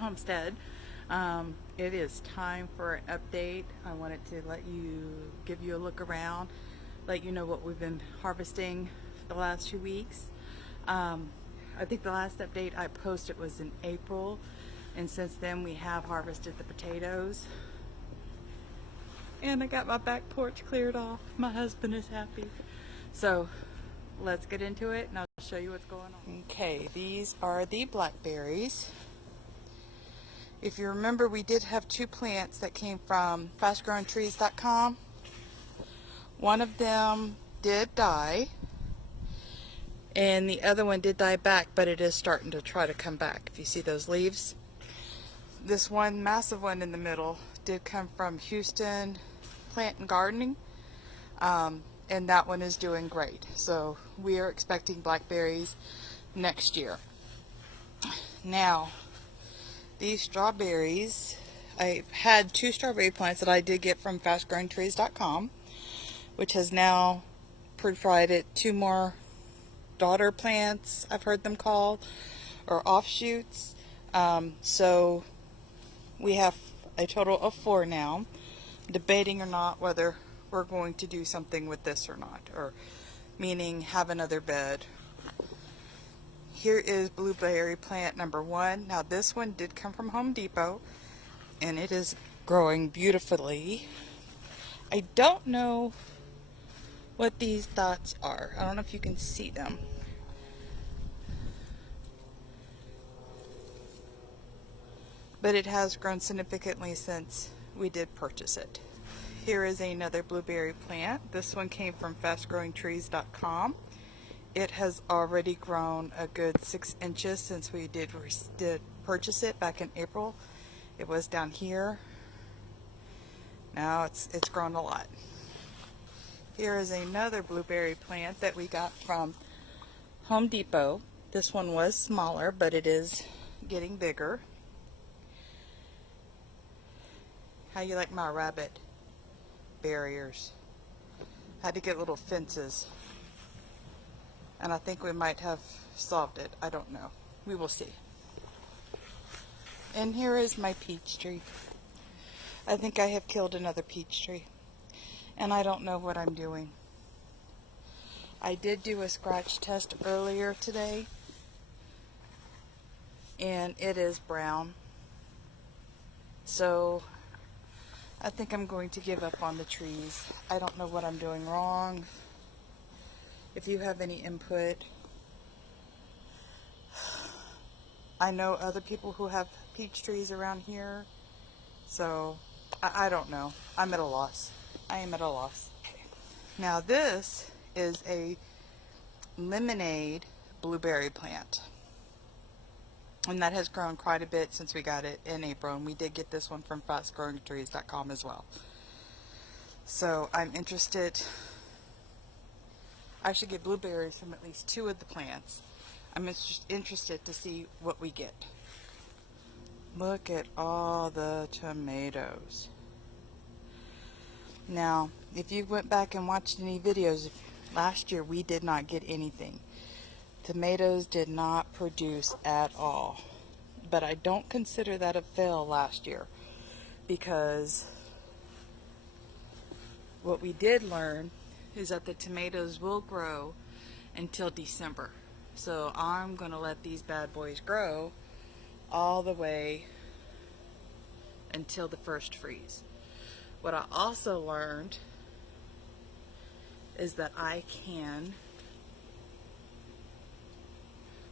Homestead. It is time for an update. I wanted to give you a look around, let you know what we've been harvesting for the last 2 weeks. I think the last update I posted was in April, and since then we have harvested the potatoes. And I got my back porch cleared off. My husband is happy. So let's get into it and I'll show you what's going on. Okay, these are the blackberries. If you remember, we did have 2 plants that came from fastgrowingtrees.com. One of them did die, and the other one did die back, but it is starting to try to come back. If you see those leaves, this one massive one in the middle did come from Houston Plant and Gardening, and that one is doing great. So we are expecting blackberries next year. Now, these strawberries, I had 2 strawberry plants that I did get from fastgrowingtrees.com, which has now provided 2 more daughter plants, I've heard them called, or offshoots. So we have a total of 4 now, debating or not whether we're going to do something with this or not, or meaning have another bed. Here is blueberry plant number 1. Now this one did come from Home Depot, and it is growing beautifully. I don't know what these dots are. I don't know if you can see them. But it has grown significantly since we did purchase it. Here is another blueberry plant. This one came from fastgrowingtrees.com. It has already grown a good 6 inches since we did purchase it back in April. It was down here. Now it's grown a lot. Here is another blueberry plant that we got from Home Depot. This one was smaller, but it is getting bigger. How you like my rabbit barriers? Had to get little fences. And I think we might have solved it. I don't know. We will see. And here is my peach tree. I think I have killed another peach tree. And I don't know what I'm doing. I did do a scratch test earlier today, and it is brown. So I think I'm going to give up on the trees. I don't know what I'm doing wrong. If you have any input. I know other people who have peach trees around here, so I don't know. I'm at a loss. I am at a loss. Now this is a lemonade blueberry plant, and that has grown quite a bit since we got it in April, and we did get this one from fastgrowingtrees.com as well. So I'm interested. I should get blueberries from at least 2 of the plants. I'm interested to see what we get. Look at all the tomatoes. Now, if you went back and watched any videos, last year we did not get anything. Tomatoes did not produce at all. But I don't consider that a fail last year, because what we did learn is that the tomatoes will grow until December. So I'm going to let these bad boys grow all the way until the first freeze. What I also learned is that I can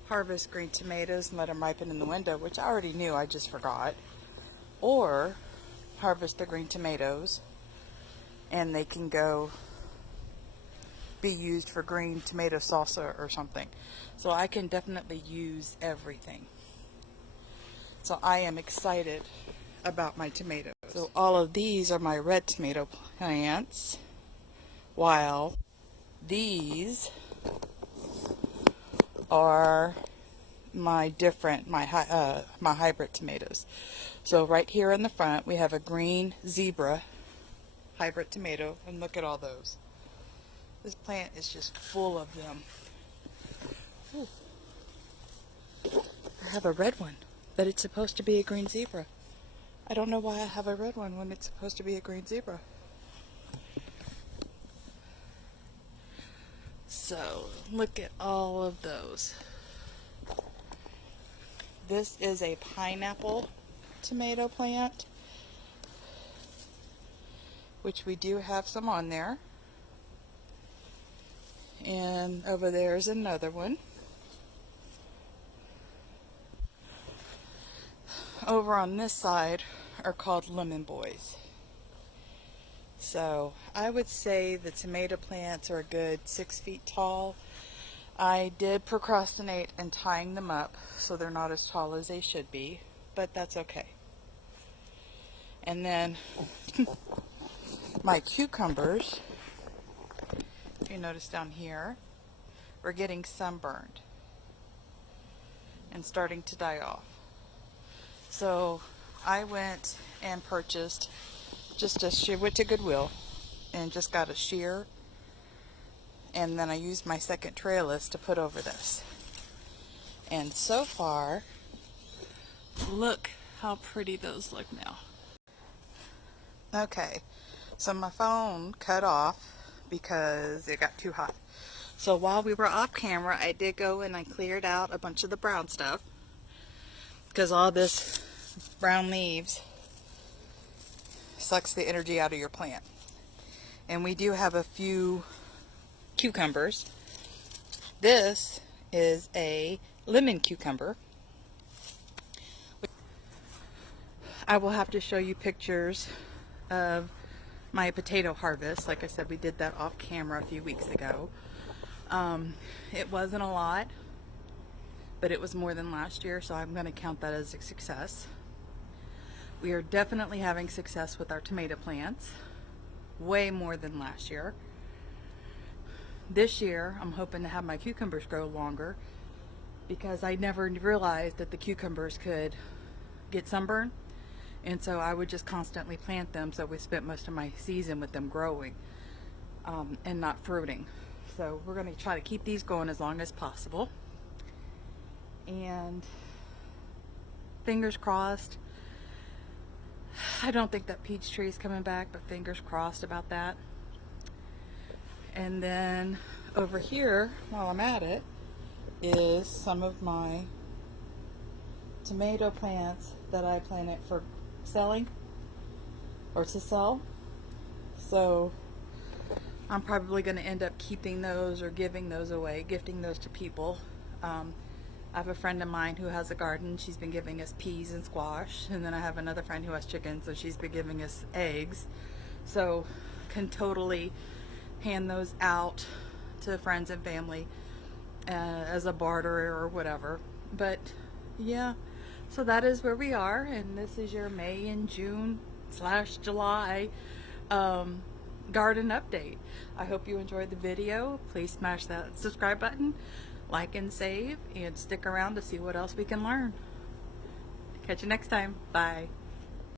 harvest green tomatoes and let them ripen in the window, which I already knew, I just forgot. Or harvest the green tomatoes and they can go be used for green tomato salsa or something. So I can definitely use everything. So I am excited about my tomatoes. So all of these are my red tomato plants, while these are my hybrid tomatoes. So right here in the front we have a green zebra hybrid tomato, and look at all those. This plant is just full of them. Ooh. I have a red one. but it's supposed to be a green zebra. I don't know why I have a red one when it's supposed to be a green zebra. So, look at all of those. This is a pineapple tomato plant, which we do have some on there. And over there is another one. Over on this side are called lemon boys. So I would say the tomato plants are a good 6 feet tall. I did procrastinate in tying them up, so they're not as tall as they should be, but that's okay. And then my cucumbers, if you notice down here, were getting sunburned and starting to die off. So I went and purchased just a shear, went to Goodwill and just got a shear, and then I used my second trellis to put over this. And so far, look how pretty those look now. Okay, so my phone cut off because it got too hot. So while we were off camera, I did go and I cleared out a bunch of the brown stuff, because all this brown leaves sucks the energy out of your plant. And we do have a few cucumbers. This is a lemon cucumber. I will have to show you pictures of my potato harvest. Like I said, we did that off camera a few weeks ago. It wasn't a lot, but it was more than last year, so I'm going to count that as a success. We are definitely having success with our tomato plants, way more than last year. This year, I'm hoping to have my cucumbers grow longer, because I never realized that the cucumbers could get sunburn, and so I would just constantly plant them, so we spent most of my season with them growing and not fruiting. So we're going to try to keep these going as long as possible, and fingers crossed. I don't think that peach tree is coming back, but fingers crossed about that. And then over here, while I'm at it, is some of my tomato plants that I planted for selling, or to sell. So I'm probably going to end up keeping those or giving those away, gifting those to people. I have a friend of mine who has a garden. She's been giving us peas and squash, and then I have another friend who has chickens, so she's been giving us eggs. So can totally hand those out to friends and family as a barter or whatever. But yeah, so that is where we are, and this is your May and June / July garden update. I hope you enjoyed the video. Please smash that subscribe button, like and save, and stick around to see what else we can learn. Catch you next time. Bye.